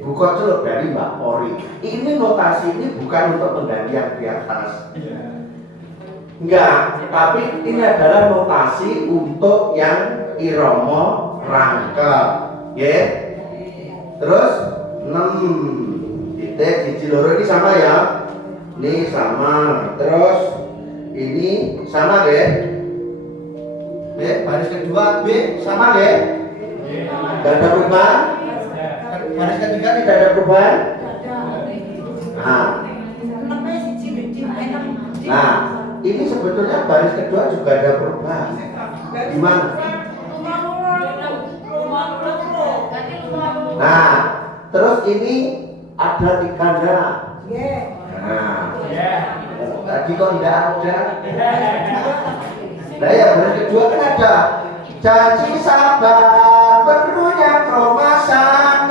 buku celuk dari Mbak Pori. Ini notasi ini bukan untuk pengganti yang di atas. Enggak, tapi ini adalah notasi untuk yang iromo rangkep. Ya. Terus 6 titik siji loro ini sama ya. Ini sama. Terus ini sama deh. B, baris kedua B sama deh. Tidak ada perubahan. Baris ketiga tidak ada perubahan. Nah, ini sebetulnya baris kedua juga ada perubahan. Gimana? Nah, terus ini ada di kanda. Nah, tadi kok tidak ada. Nah ya, baris kedua kan ada janji sabar perlunya keromasan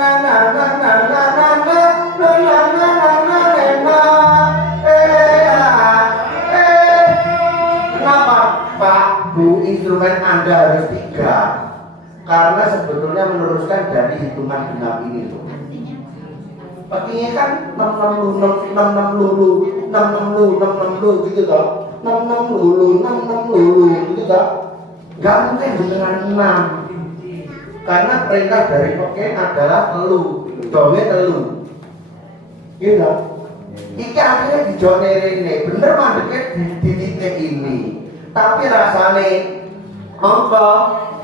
kenapa Pak Bu instrumen Anda harus 3? Karena sebetulnya meneruskan dari hitungan genap ini tuh. Pastinya kan 660 gitu toh. 660 gitu toh. Enggak mungkin beneran 6. Karena perintah dari Oke adalah telu. Dongnya telu. Gitu. Iki akhirnya dijone rene, bener mandeke di titik ini. Tapi rasane apa?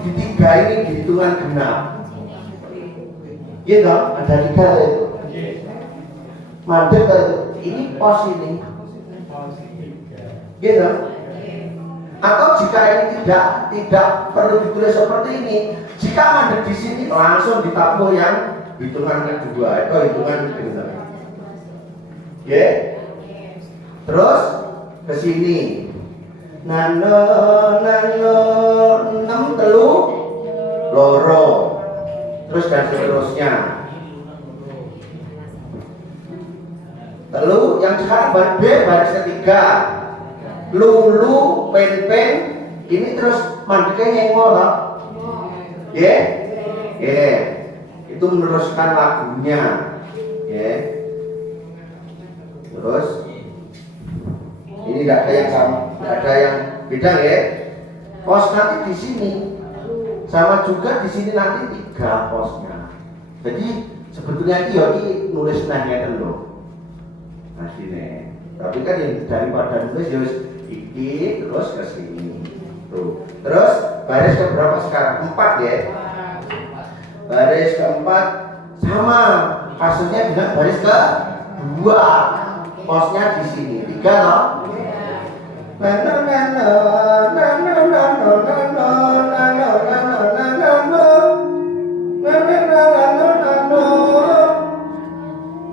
Di 3 ini di hitungan genap. Gitu, ada 3 itu. Mandek ini pos ini. Gitu. Atau jika ini tidak perlu ditulis seperti ini, jika mandek di sini langsung ditabuh yang hitungan kedua atau hitungan kedua. Ya. Terus ke sini. Nano 6 telu loro. Terus dan seterusnya. Telu yang sekarang B baris ketiga. Lulu pen ini terus mandeknya ngengol toh. Ya. Ya. Itu meneruskan lagunya. Ya. Terus ini tidak ada yang sama, tidak ada yang beda ya. Pos nanti di sini sama juga di sini nanti 3 posnya. Jadi sebetulnya ini nulis nanya dulu. Nah sini. Tapi kan yang daripada nulis ya iki terus ke sini. Tuh. Terus baris ke berapa sekarang? 4 ya. Baris keempat sama kasusnya dengan baris ke 2. Posnya di sini 3 loh.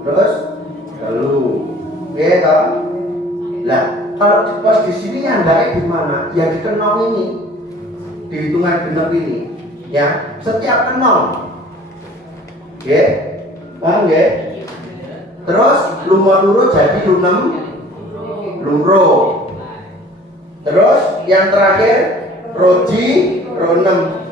Terus lalu gitu. Lah kalau di pos di sini nyandai di mana? Ya di kenong ini, di hitungan genep ini, ya setiap kenong. Ya, paham ya? Terus lumur jadi lunem luro. Terus yang terakhir roji ronem.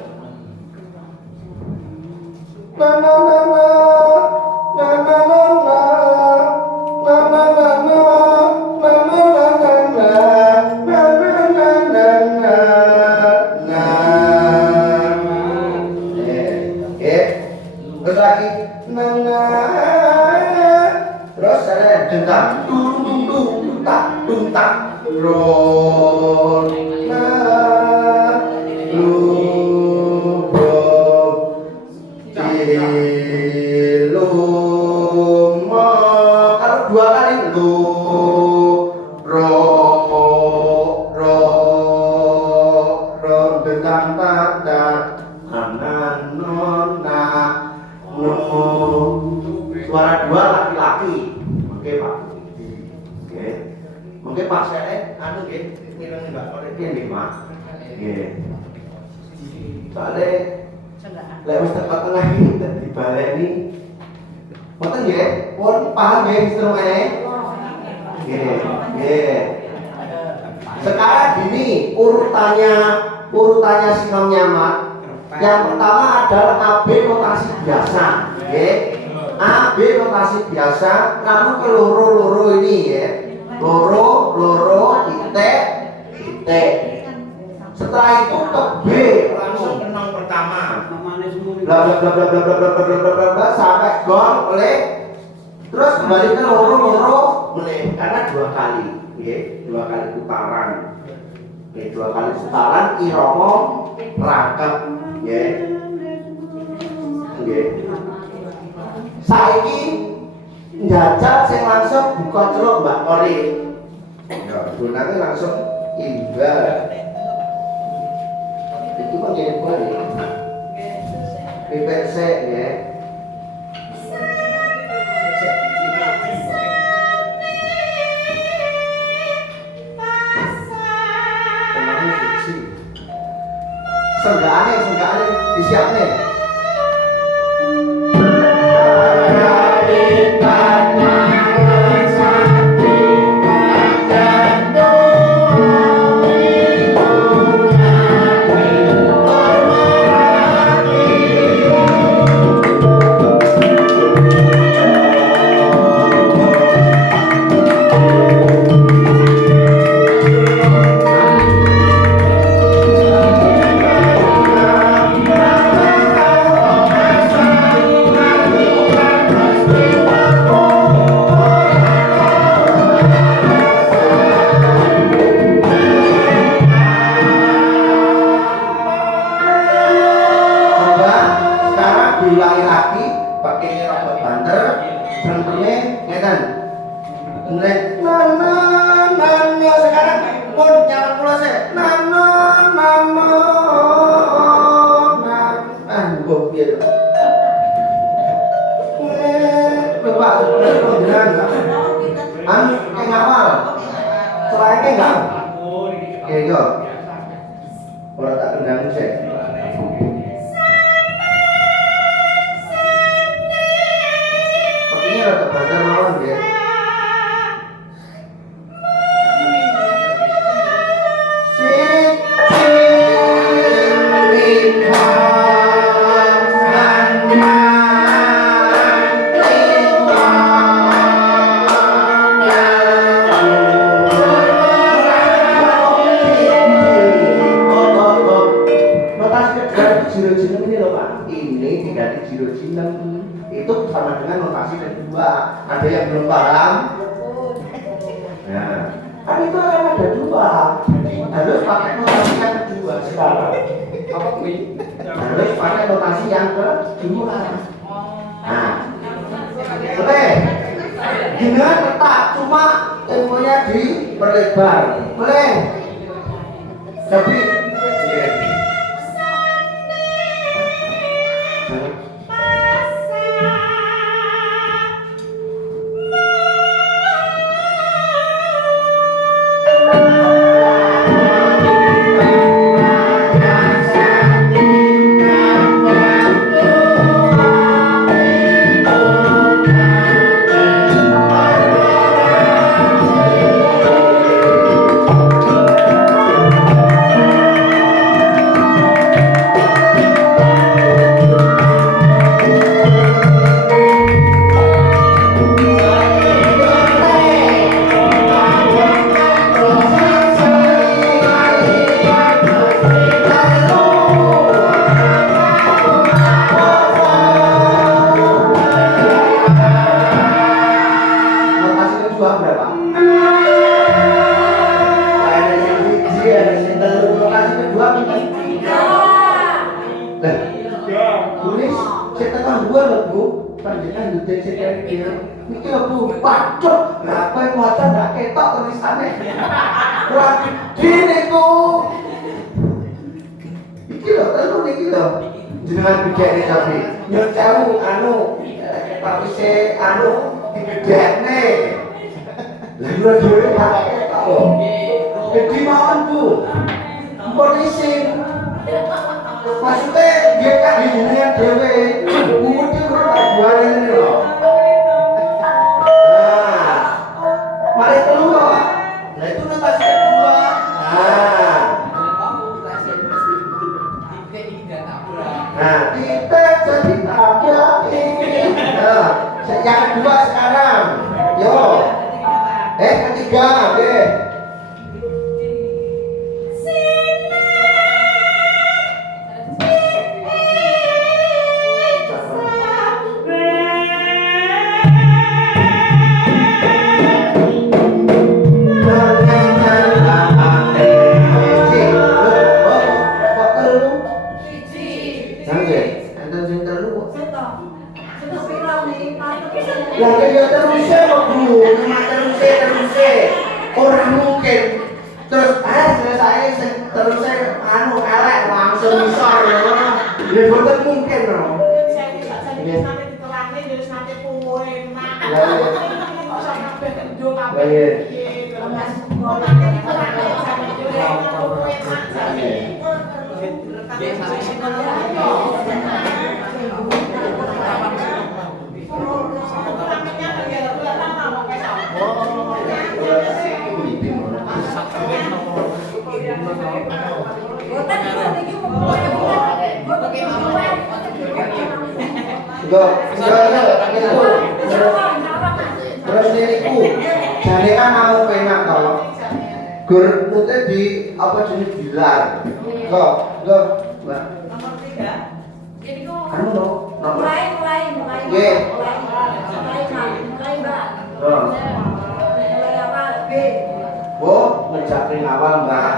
Terus lagi terus saya dengar tuntak ro kalau 2 kali tentang tanda ananona suara 2 laki-laki. Oke Pak. Oke. Mungkin Pak saya anu nggih mireng Mbak Korek nggih Pak. Nggih. Soale lek wis tepat tengah iki dibaleni. Mboten nggih? Pun paham nggih instrumene? Nggih. Nggih. Sekarang gini, urutannya sinom nyaman. Yang pertama adalah AB notasi biasa, nggih. AB notasi biasa, lalu ke loro ini ya. Loro, titik. Setelah itu ke B, langsung kenang pertama. Bla bla bla bla bla bla bla bla bla bla sampai gol oleh. Terus kembali ke loro boleh karena 2 kali, ya, 2 kali putaran. Oke, 2 kali putaran irama rangkep, ya. Oke. Saiki njajal sing langsung buka celuk Mbak Kori. Ya, gunane langsung imbal. Itu kan jadi boleh. PPC ya. Senggane disiapne. yang kedua sekarang. Yo. Ketiga, oke. Lah ya terus Bu, terus orang mungkin terus selesai terus elek langsung misor ya boten mungkin loh. Terus niku jane kan mau penak to. Gur nute di apa jenis bilar. Mbak. Nomor 3. Jadi kok Anu no. mulai. Nggih. Mulai, Mbak. Mulai apa? B. Oh, ngejak ring awal, Mbak.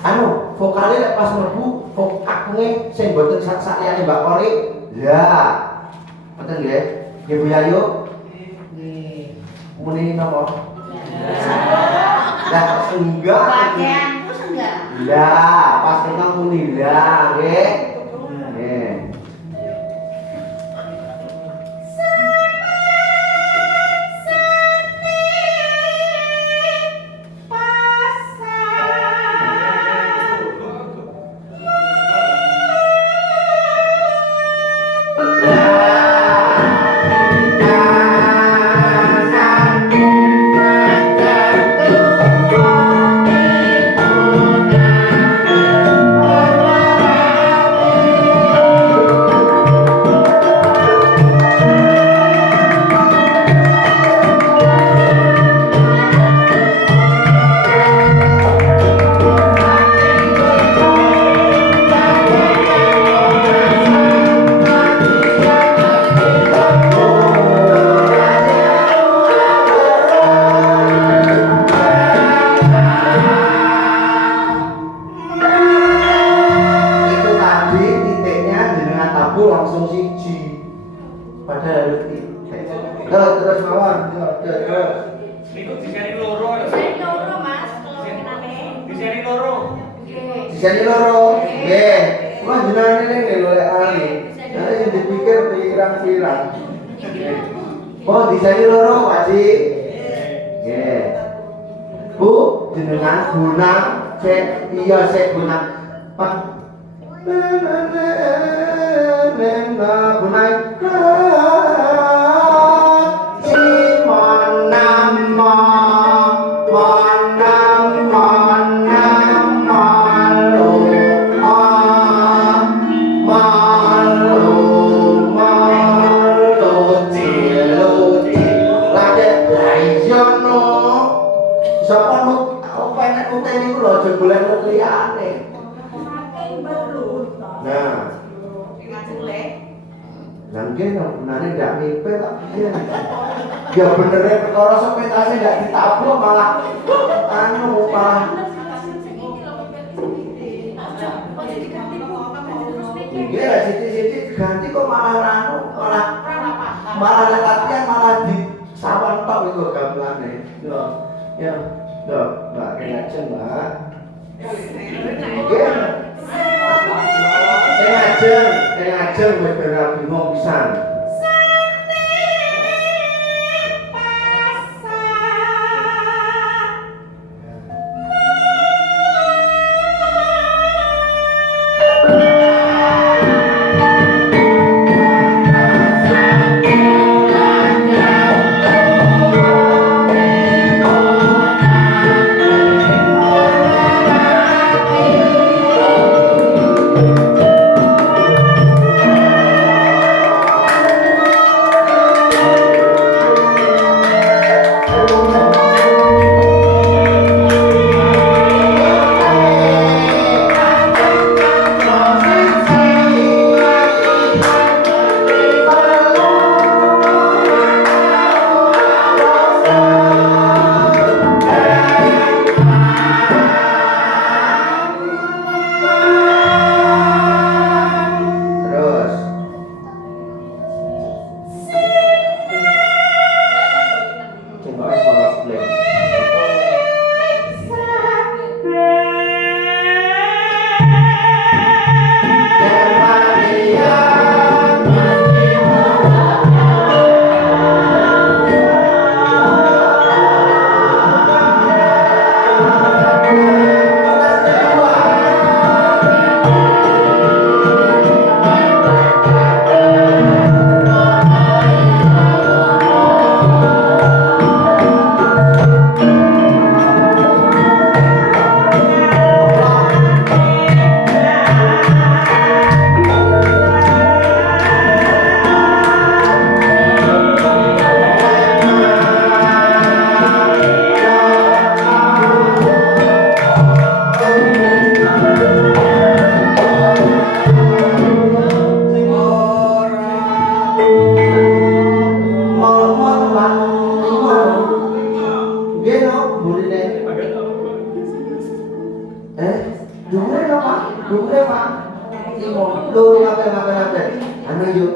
Anu, vokalnya pas mlebu vokakne sing mboten sak-sakane Mbak Kori. Ya. Ngoten nggih. Nggih Bu Yayu. Nggih. Muni napa? Lah enggak. Pakaianku enggak. Ya, pas kena muni ya, nggih. Nggih. Terus mawon, terus. Niku diseni loro. Diseni loro, Mas, kalau kenane. Diseni loro. Nggih. Diseni loro. Nggih. Kok jenengan ini nggih lho lek ali. Nanti sing dipikir pirang-pirang. Oh, diseni loro, Pak Ji. Nggih. Bu, jenengan guna cek iya cek guna. Pak. Gunai. Nane ndak mimpi kok. Ya benernya perkara sepetase ndak ditabuk malah malah iya sithik-sithik ganti kok malah latihan malah di sawan tok iku gamelane. Ya Mbak ngajeng, Mbak. Nggih. Saya ngajeng wis bingung pisan.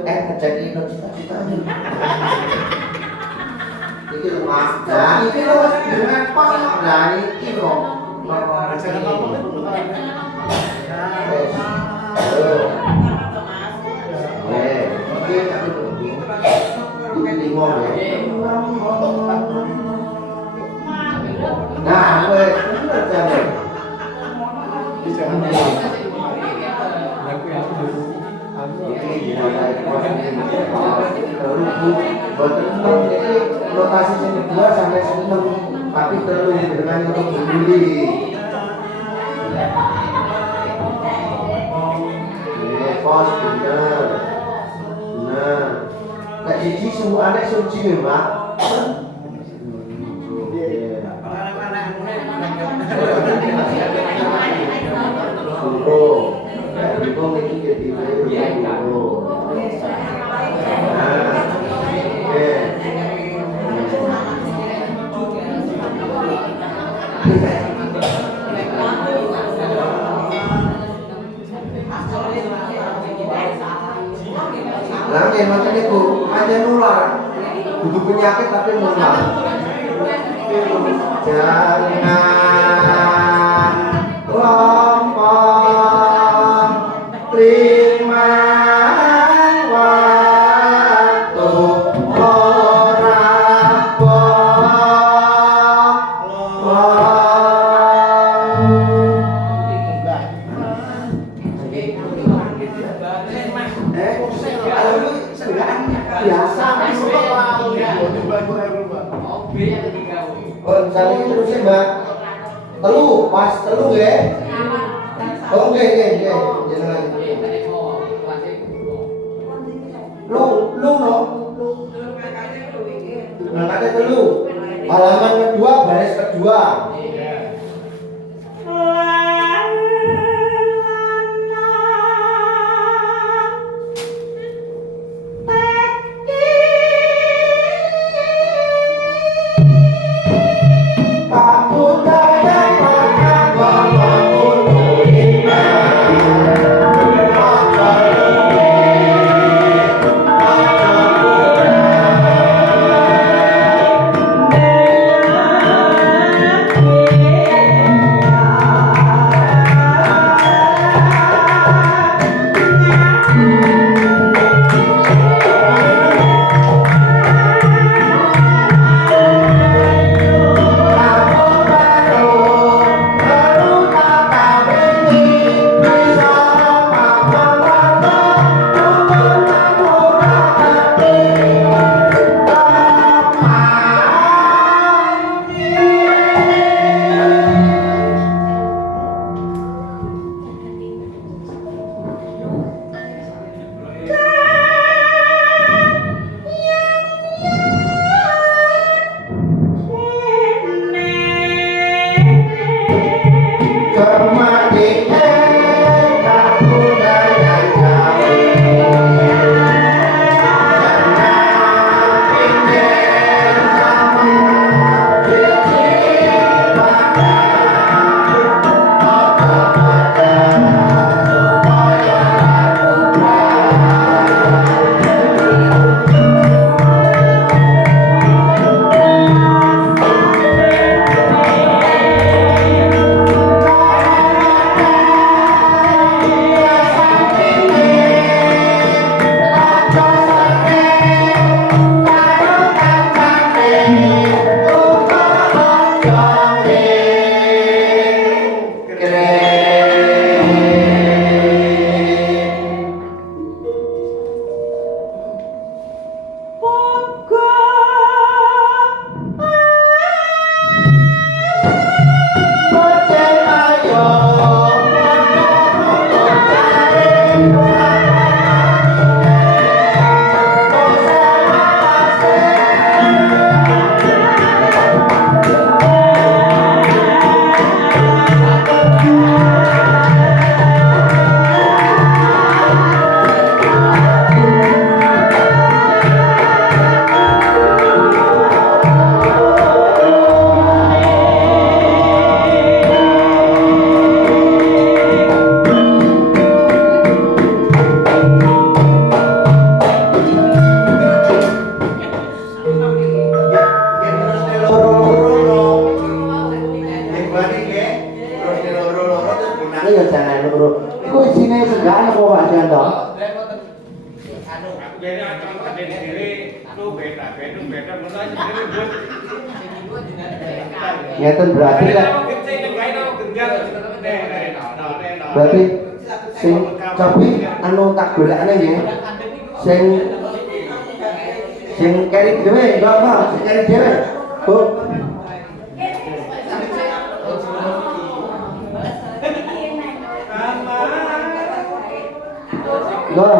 ngecek ini cita-citanya. Iki lho Mas. Nah, iki lho wis dengan pas. Nah, iki lho. Acara apa itu? Iki tak nunggu. Iki ngomong ya. Nah, kowe bener jane. Notasi sing 2 sampai 6 tapi terlalu dengan untuk berdiri. Pos bener. Nah, nek siji suwane suci Mbak. Nanti macam itu aja nular, butuh penyakit tapi nular. Jangan lompong terima waktu orang biasa oh cari terus ya Mbak telu pas telu ya oh nggih jenengan lu no ngangkatnya telu halaman kedua baris kedua Ngeten berarti lah. Berarti sing cobi anu tak golekane nggih. Sing keri dhewe, Bapak, sing keri dhewe. Bu. Go.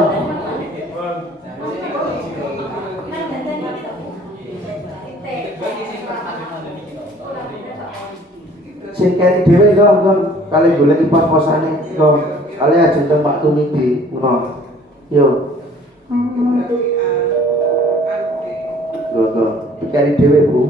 Sing keri dhewe go, kali golek pos-posane go. Kali ajeng teng Pak Tumidi ngono. Yo. Go. Keri dhewe, Bu.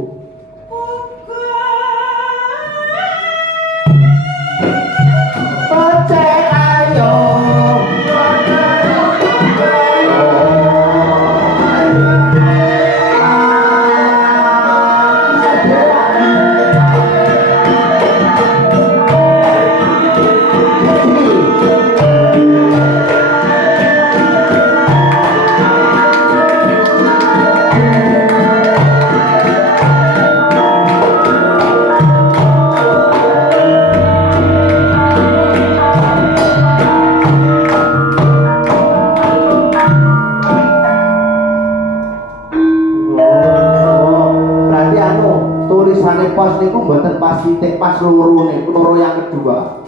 Pas niku mboten pas titik pas loro niku loro yang kedua.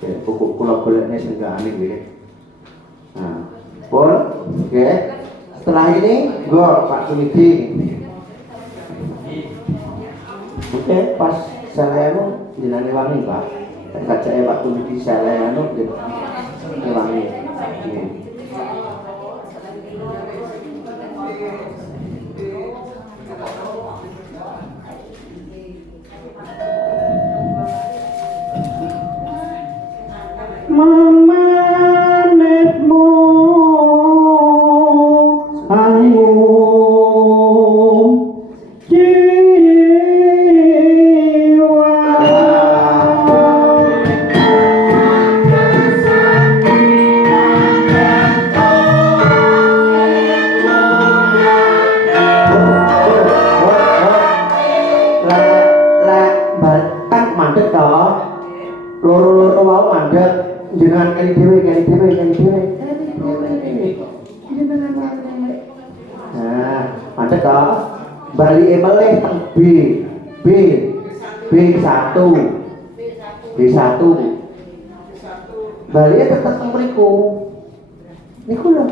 Oke, buku kula golekne sing gane nggih. Nah, pun oke. Setelah ini go Pak Tumidi. Oke, pas salehmu jenenge wangi, Pak. Kacake Pak Tumidi saleh anu nggih wangi. Memanetmu ayu jiwa tak mandek toh loro-loro wau mandek jenengan kali dhewe. Nah, mandek toh bali meleh teng B1 bali tetep teng mriku niku lho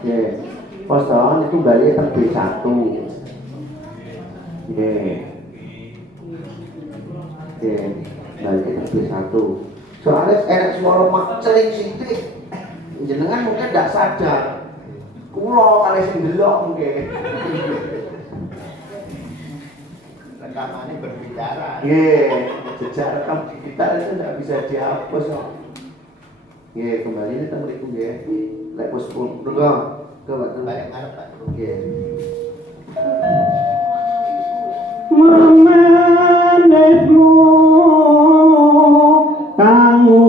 nggih pos to niku bali teng B1 nggih bali teng B1 soalnya enak suara makceling sithik jenengan mungkin ndak sadar kula kali sing delok nggih rekamannya berbicara. Jejak rekam digital itu tidak bisa dihapus. Kembali ini tentang mriku nggih. Lek wis pun Pak balik arep Pak. Memanetmu kamu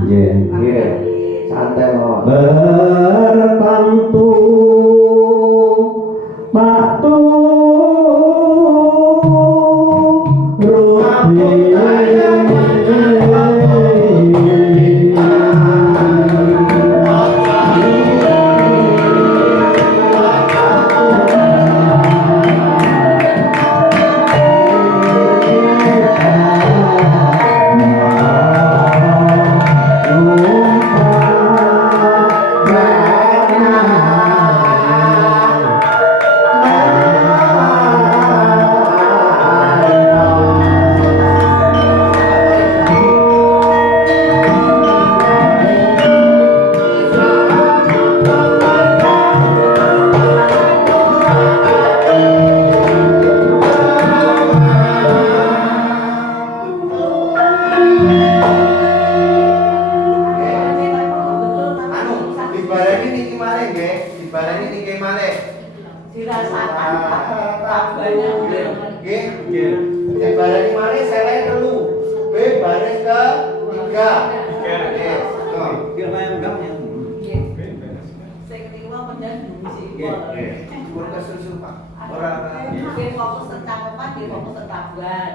Nggih, nggih. Santai mawon. Bertantu batu Anu, dibaleni niki malih nggih, dibaleni niki malih. Dirasakan tabanya Nggih, nggih. Dibaleni malih seleh telu. B baris ke 3. Nggih. Tuh. Biar main enggak ya. Sing niku mendan diusi. Nggih, nggih. Pun kesusu, Pak. Ora Oke, fokus tercakapan, fokus tertabuhan.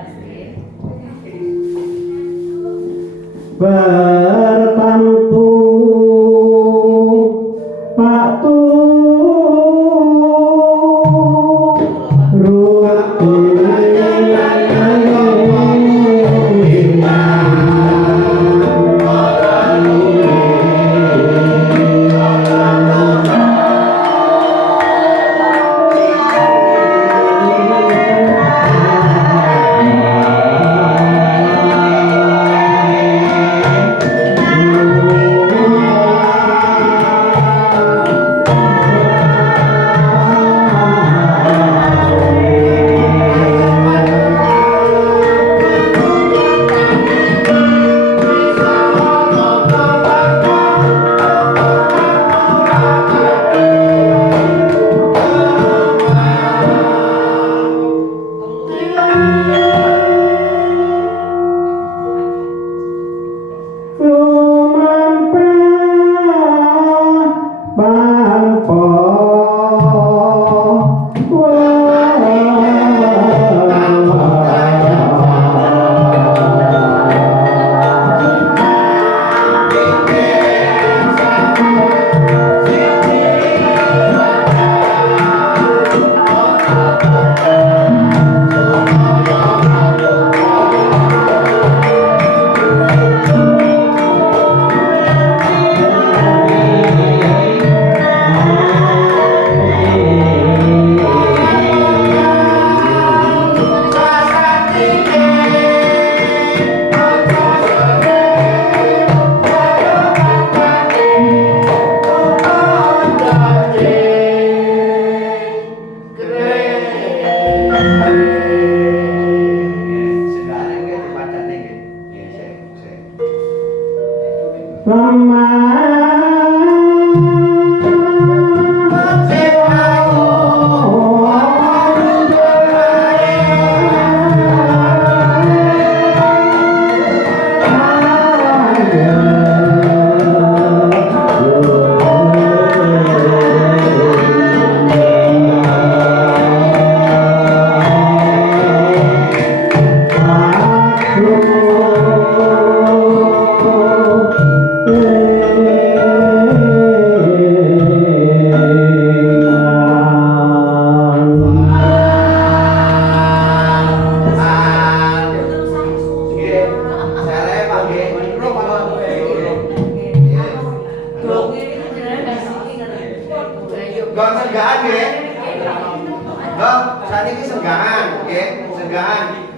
bertantu batu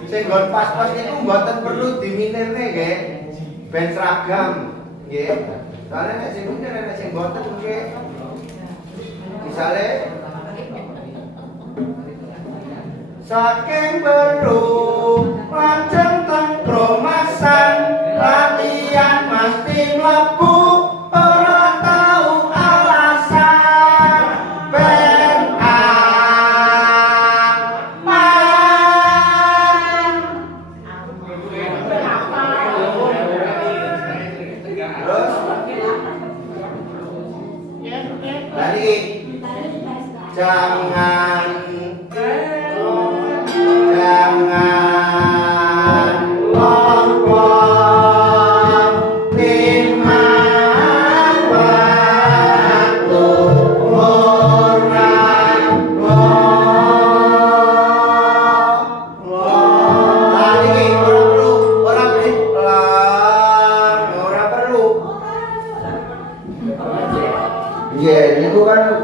Senggon pas-pas niku mboten perlu diminirne nggih. Ben seragam nggih. Soale nek sing minir nek sing mboten nggih. Misale saking perlu lajeng teng promasan latihan mesti mlebu ora tau alasan ben aman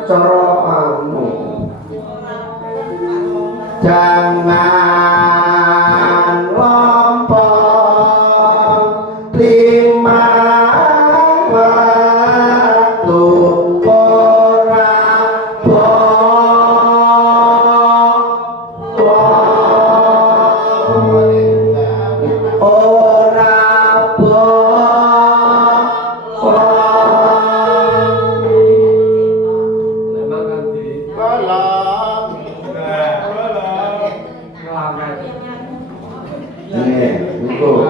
cara anu. Jangan lompong lima waktu ora Memang kan di Tolong. ngelawan. ini niku.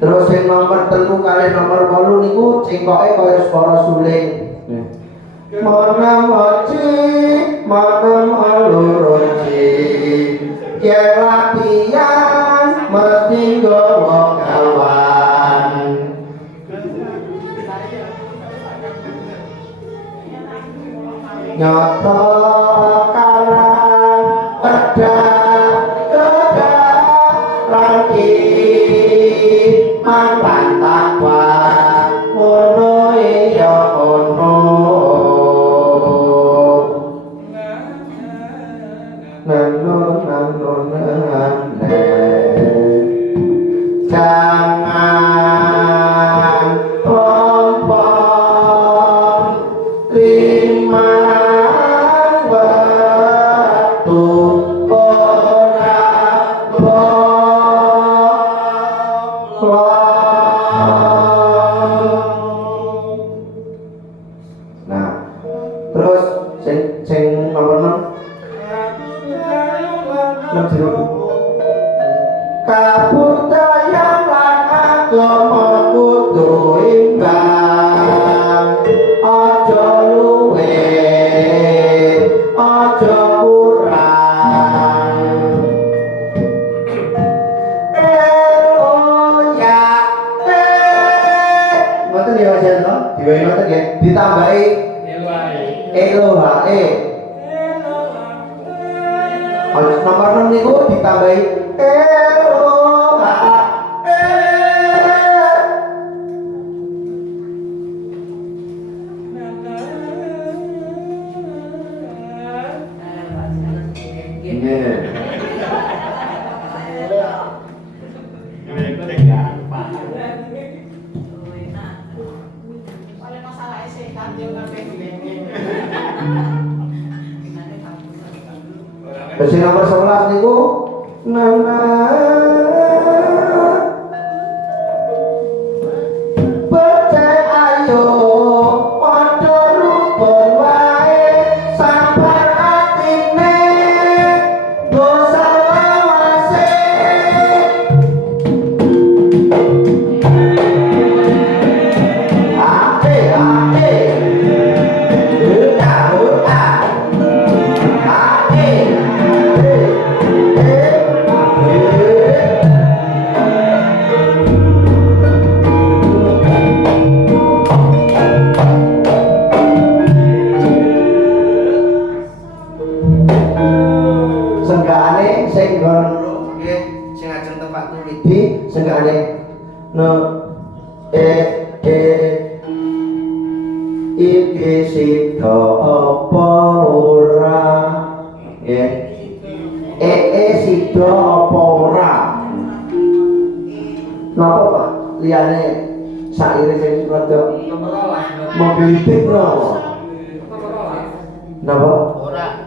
Terus yang nomor 3 kali nomor 8 niku cengkoke kaya swara suling. Mana moci, mana maluroci, yen latihan mesti nggawa kawan. Nyata kalah edak lagi mantan takwa ngono ya ngono. Jangan lompong lima waktu ora nah, terus sing nomor 6 kabudayaan lan agama kudu imbang, aja luwe aja kurang. Ya ngoten ya Mas Yanto, diwai ngoten ya, ditambahi Elohae. Nomor 6 niku ditambahi Elohae. Oleh masalah setan dia kabeh dilengeng. Terus nomor 11 niku nana percaya ayo padha rukun wae sabar atine dosa lawase. Senggaane sing nggon nggih sing ajeng tempat tulidi senggaane no iki sida apa ora nggih sida apa ora napa Pak liyane saire sing rada mobilitik napa napa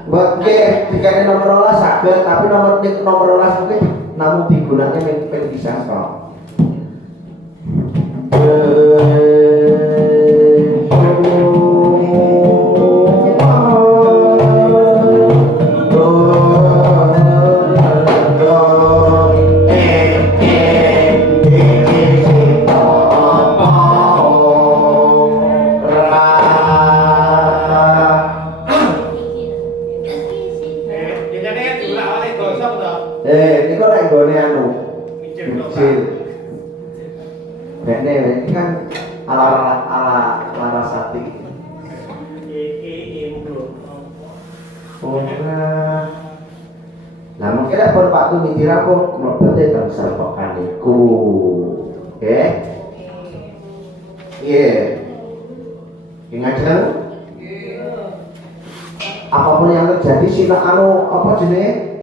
buat nggih dikene nomor 12 saged tapi nomor 12 mungkin namun digunakne ping bisa kok. Ini kok lek gone anu. Micil. Nek ini kan ala Larasati. Nah mungkin pun Pak Tu mikir aku mlebete teng serpokan iku. Oke. Iya. Ingat kan? Apapun yang terjadi sila apa jenis